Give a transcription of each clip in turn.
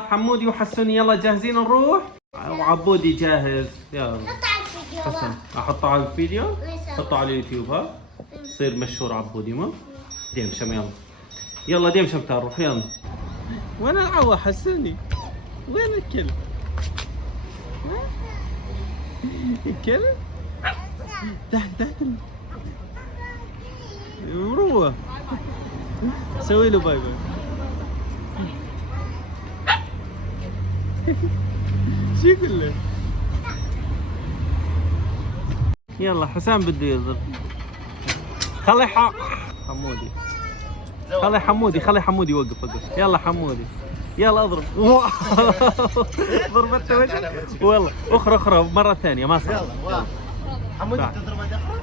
يلا حمودي وحسوني يلا جاهزين نروح؟ وعبودي جاهز يلا. حسن احطه على الفيديو؟ حطه على اليوتيوب ها؟ يصير مشهور عبودي ما؟ ديمشم يلا. يلا ديمشم تعال نروح يلا. وين العوا حسوني؟ وين الكلب؟ الكلب؟ تحت وروح سوي له باي باي. شو كله؟ يلا حسام بده يضرب. خلي حمودي خلي حمودي وقف. يلا حمودي يلا اضرب. ضربته وجهه والله. اخرى مرة ثانية ما صار. يلا حمودي تضرب دخل.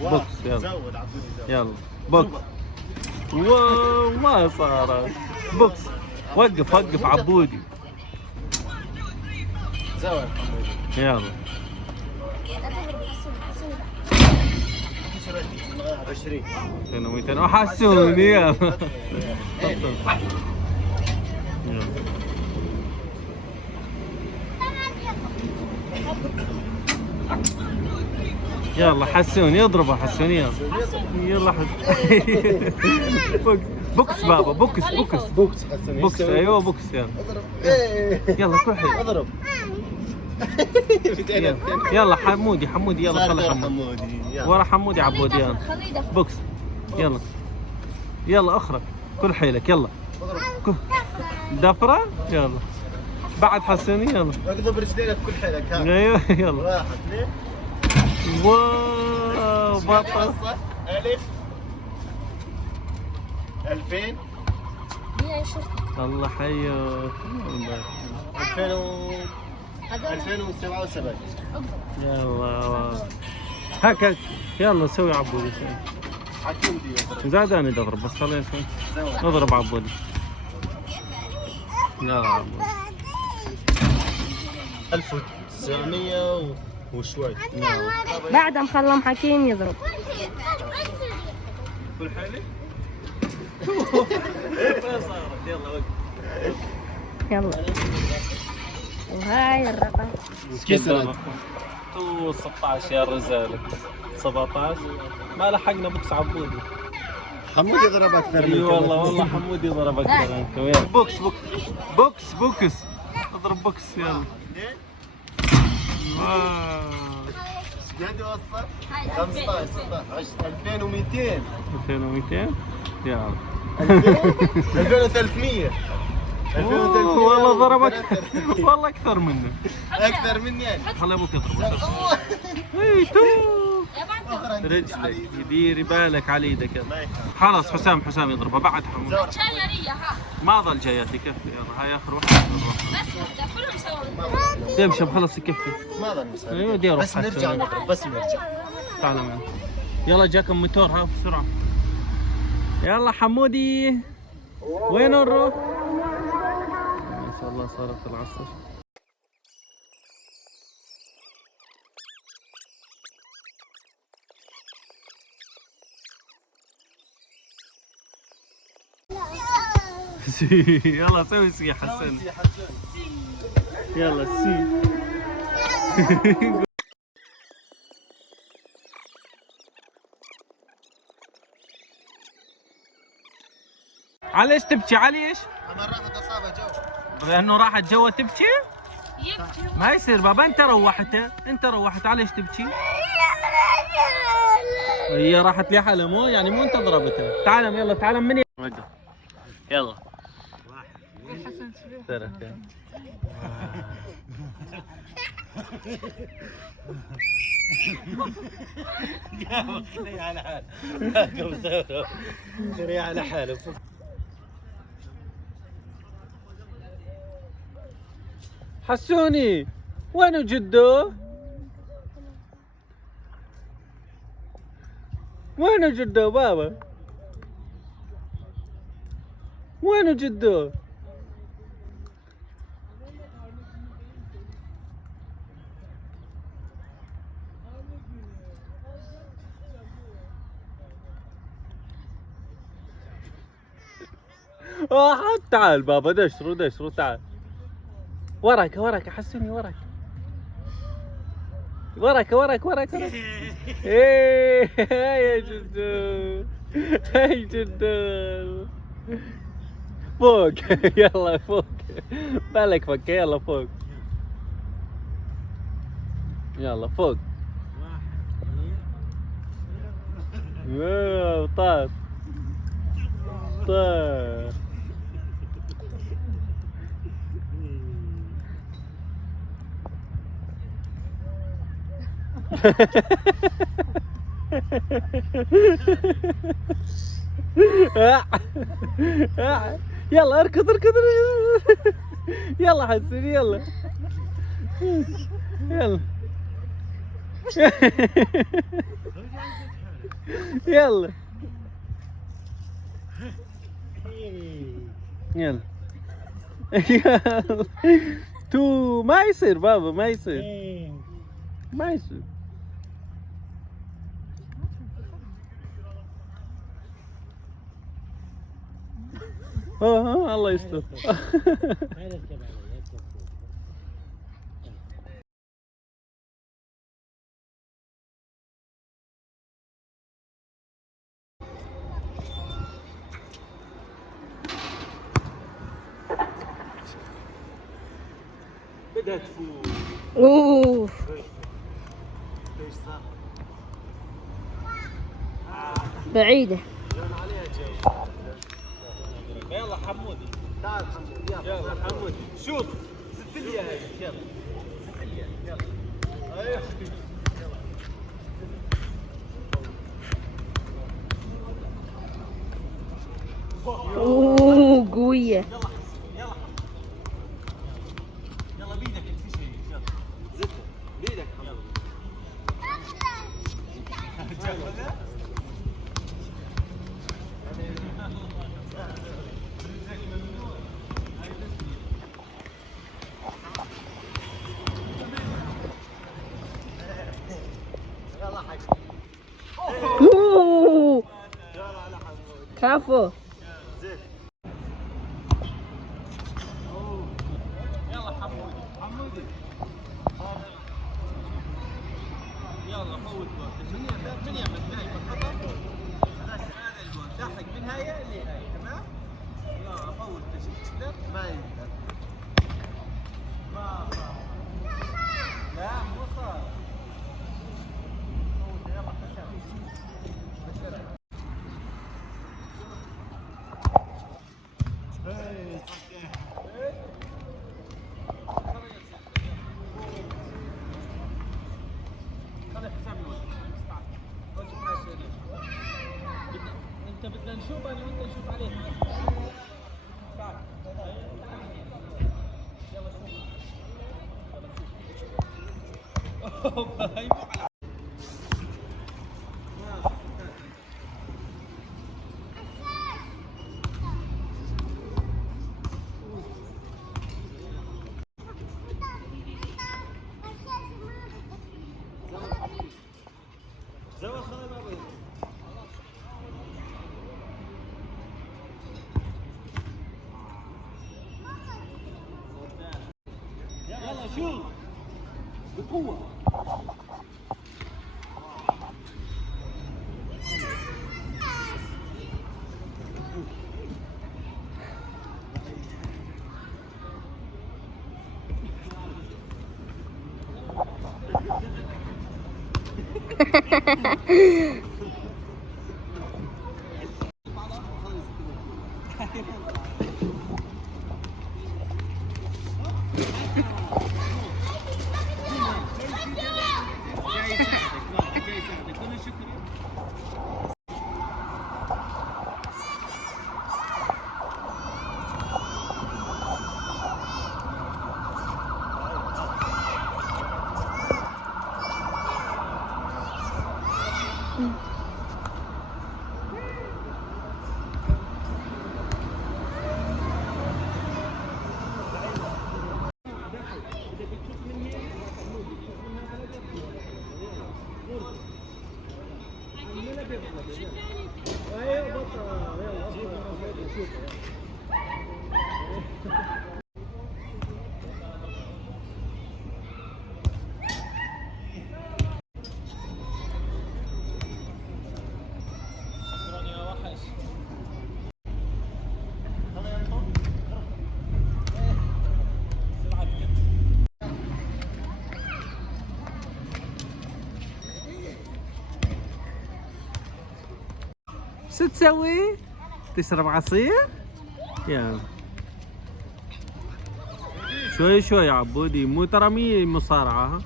بوكس يلا. زود عبودي زود. يلا بوكس. واو ما صارت. بوكس. وقف عبودي. زود حمودي. يلا 20 200 وحسوني يلا. يلا حسوني اضربه حسوني يلا. يلا بوكس بابا بوكس حسوني. بوكس ايوه بوكس يلا. اضرب. يلا كل حي. اضرب. يلا حمودي يلا خلي حمودي. حمودي ورا حمودي عبودي يلا. بوكس يلا اخرج كل حيلك يلا. دفرة يلا. بعد حسوني يلا. اقضب رجلينك كل حيلك ها. ايوه يلا. واحد اثنين. واو بطل. الف 2000 الله حيوك. 2077. يلا هكا يلا سوي عبودي سوي. حكيم دي زاد انا اضرب بس خليني اسوي. اضرب عبودي. يلا عبودي 1900 وشوي. بعد ما خلم حكيم يضرب. كل حالي. ما صارت يلا وقف. يلا وهاي الرقم. كسرت. 16 يا رجال. 17 ما لحقنا بوكس عبودي. حمودي ضرب اكثر اي والله حمودي ضرب اكثر منكم. يلا بوكس اضرب بوكس يلا. قد وصل؟ 15 16 2200 2200 يلا. 2300 والله ضرب اكثر. والله اكثر منه. اكثر مني يعني. خلي ابوك يضرب. اي تو رجلك ديري بالك على ايدك يلا. خلاص حسام يضربها بعد حمود. ما ظل جايات يكفي يلا. هاي اخر واحد. ديمشم خلص يكفي. ما ظل مسوي. ايوه دي روح بس نرجع نضرب بس نرجع. تعال من. يلا جاكم موتور ها بسرعة. يلا حمودي وين نروح؟ ما شاء الله صارت العصر. يلا سوي سي حسن. يلا سي. عليش تبكي عليش؟ انا راحت اصابه جو. لانه راحت جوا تبكي؟ يبكي. ما يصير بابا انت روحت عليش تبكي؟ هي راحت لحالها مو يعني مو انت ضربتها. تعال يلا تعال من وقف. يلا ثلاثة. خليه على حاله. خليه على حاله. حسوني وين جدو؟ وين جدو بابا؟ وين جدو؟ تعال بابا دشرو دشرو تعال. وراك وراك حسوني وراك. وراك وراك وراك وراك. ايه يا جدو. هاي جدو. فوق. يلا فوق. بالك فك يلا فوق. يلا فوق. طار طار. يلا اركض اركض يلا حسين يلا يلا يلا يلا يلا تو ما يصير بابا ما يصير ما يصير. الله يستر. بدها تفوت. اوه بعيدة. يلا حمودي تعال حمودي يلا حمودي شوط زدت لي هاي يلا زدت لي يلا ايوه اوه قوية. يلا بيدك في شيء يلا زدت بيدك يلا اوه كفو. يلا حمودي حمودي يلا فوت جول. من يمن دائما خطا. هذا الجول لاحق من هاي لهاي تمام. يلا فوت تقدر ما يقدر. ما لا مو صار. يلا انت بدنا نشوف انا وانت نشوف عليك. تعال يلا شوف. يلا شوف بقوة. شو تسوي؟ تشرب عصير؟ يلا شوي شوي يا عبودي، مو ترى مي مصارعة ها.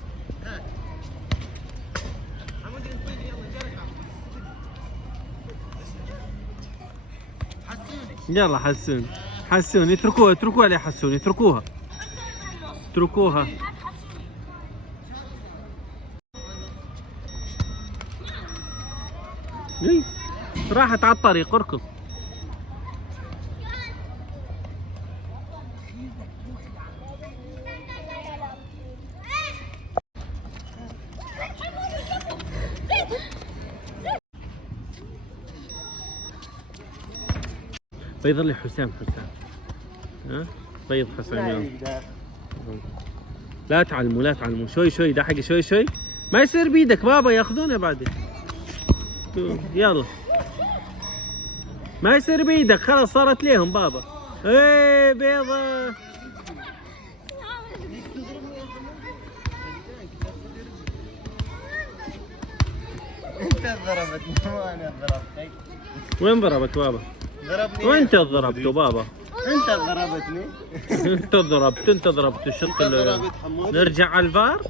يلا حسون حسون اتركوها اتركوها يا حسون اتركوها اتركوها. راحت على الطريق اركض. بيض لي حسام ها بيض حسام يلا. لا تعلموا لا تعلموا شوي شوي دحق شوي شوي ما يصير بيدك بابا ياخذونه بعدين. يلا ما يصير بيدك خلاص صارت ليهم بابا. ايه بيضة انت ضربتني وانا ضربتك. وين ضربك بابا؟ ضربني وانت ضربته بابا. انت ضربتني. انت ضربت الشق نرجع على الفار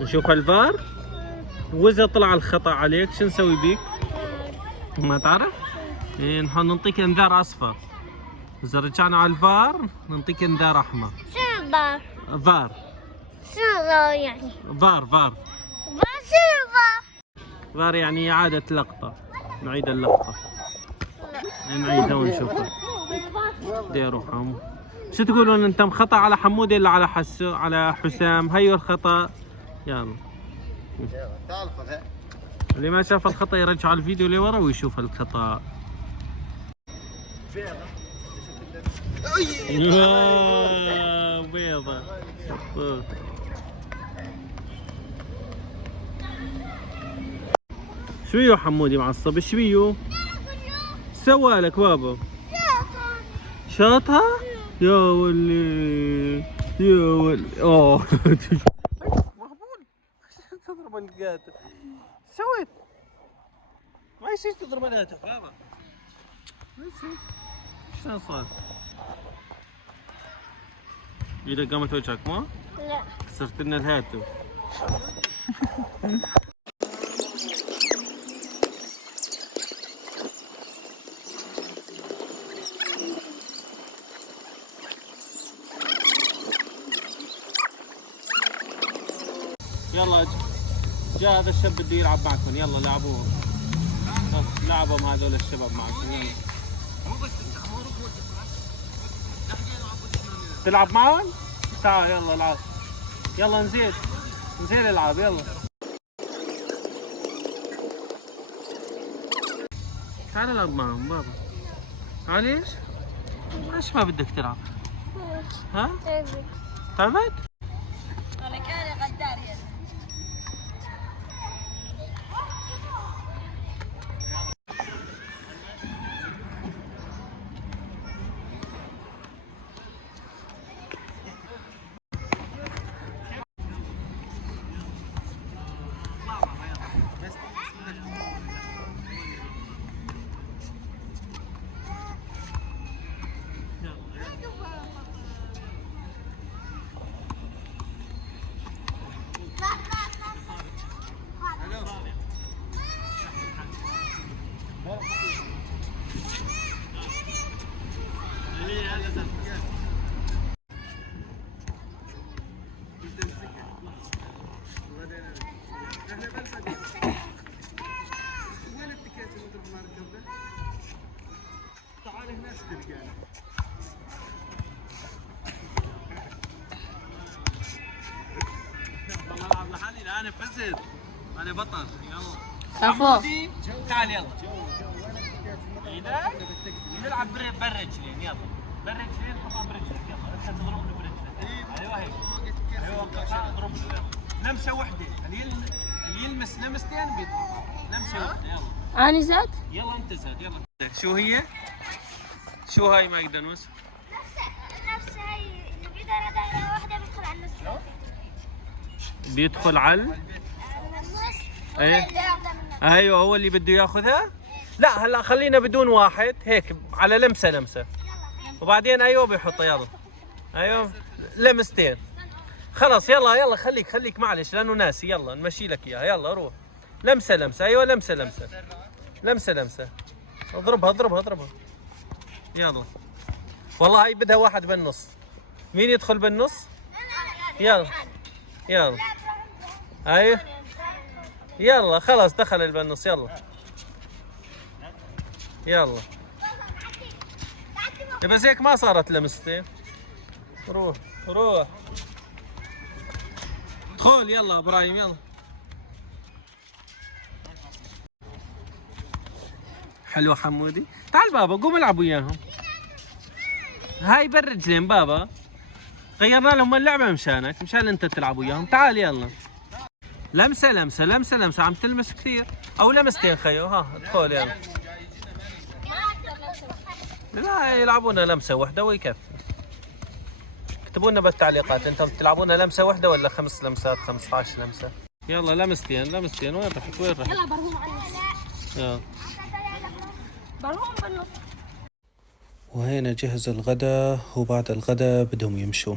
نشوف الفار، واذا طلع الخطا عليك شو نسوي بيك؟ ما تعرف؟ إيه نعطيك انذار اصفر، اذا رجعنا على الفار نعطيك انذار احمر. شنو الفار؟ فار شنو الفار يعني؟ فار فار شنو الفار؟ فار يعني اعادة لقطة، نعيد اللقطة. نعيدها ونشوفها. ديروا حمو شو تقولون انتم؟ خطأ على حمودي ولا على على حسام؟ هيو الخطأ يلا. تعال خذها. اللي ما شاف الخطأ يرجع الفيديو لورا ويشوف الخطأ. بيضة شو بيو حمودي معصب؟ ايش بيو؟ سوالك بابا؟ شاطها؟ يا ولي يا ولي اوه مقبول. تضرب القاتل سويت؟ ما يصير تضرب الهاتف بابا. ما يصير. شلون صار؟ اذا قامت وجهك ما؟ لا كسرت لنا الهاتف. يلا جاء هذا الشاب بده يلعب معكم، يلا لعبوهم. لعبهم هذول الشباب معكم يلا. تلعب معهم؟ تعال يلا العب. يلا نزيد العب يلا. تعال العب معهم بابا. معليش؟ ليش ما بدك تلعب؟ ها؟ تعبت؟ والله العب لحالي. انا فزت انا بطل. يلا عفوا تعال يلا. ايدك نلعب بالرجلين يلا. بالرجلين حطها برجلك يلا. انت تضربني برجلك. ايوه هيك. ايوه اضربني يلا. لمسه وحده اللي يلمس لمستين بيطلع. لمسه وحده يلا. اني زاد؟ يلا انت زاد يلا. شو هي؟ شو هاي ماكدونالدز؟ نفس هي اللي بيدها دايره واحده بيدخل على النص. بيدخل على النص ايه؟ ايوه هو اللي بده ياخذها؟ لا هلا خلينا بدون واحد هيك على لمسه لمسه، وبعدين ايوه بيحط. يلا ايوه لمستين خلاص. يلا خليك معلش لانه ناسي. يلا نمشي لك اياها. يلا روح لمسه لمسه. ايوه لمسه. اضربها. يلا والله هي بدها واحد بالنص. مين يدخل بالنص؟ يلا ايوه يلا خلاص دخل بالنص. يلا بس هيك ما صارت لمستين. روح ادخل. يلا ابراهيم يلا. حلوة حمودي. تعال بابا قوم العب وياهم. هاي بالرجلين بابا. غيرنا لهم اللعبة مشان انت تلعب وياهم. تعال يلا. لمسة عم تلمس كثير. او لمستين خيو. ها ادخل يلا. لا يلعبونا لمسة واحدة ويكفي. اكتبوا لنا بالتعليقات انتم بتلعبونا لمسة واحدة ولا 5 لمسات 15 لمسة. يلا لمستين. وين رحت؟ يلا برهوم على النص. يلا برهوم بالنص. وهنا جهز الغداء، وبعد الغداء بدهم يمشوا.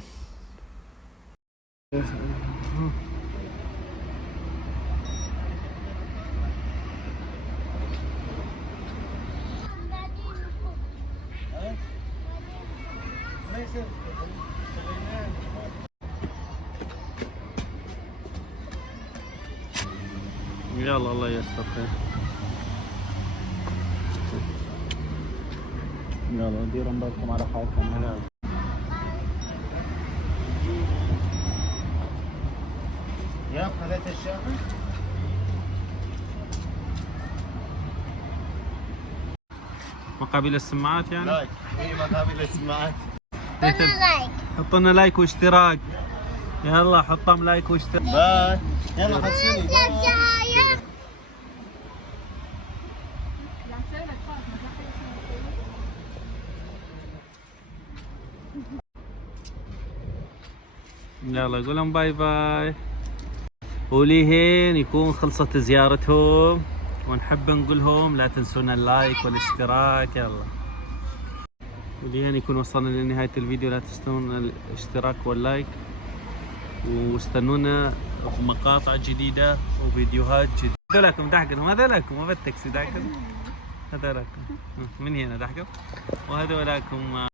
يلا الله ييسر خير. يلا ديروا بالكم على حالكم. يا خذيت الشاحن؟ مقابل السماعات يعني؟ لايك. اي مقابل السماعات. حط لنا لايك واشتراك. يلا حطهم لايك واشتراك. باي. يلا حسوني. يلا قول لهم باي باي. ولهين يكون خلصت زيارتهم، ونحب نقولهم لا تنسونا اللايك والاشتراك. يلا ولهين يكون وصلنا لنهاية الفيديو. لا تنسونا الاشتراك واللايك، واستنونا بمقاطع جديدة وفيديوهات جديدة. هذولكم ضحكوا، هذولكم ما بالتاكسي ضحكوا، هذولكم من هنا ضحكوا، وهذولكم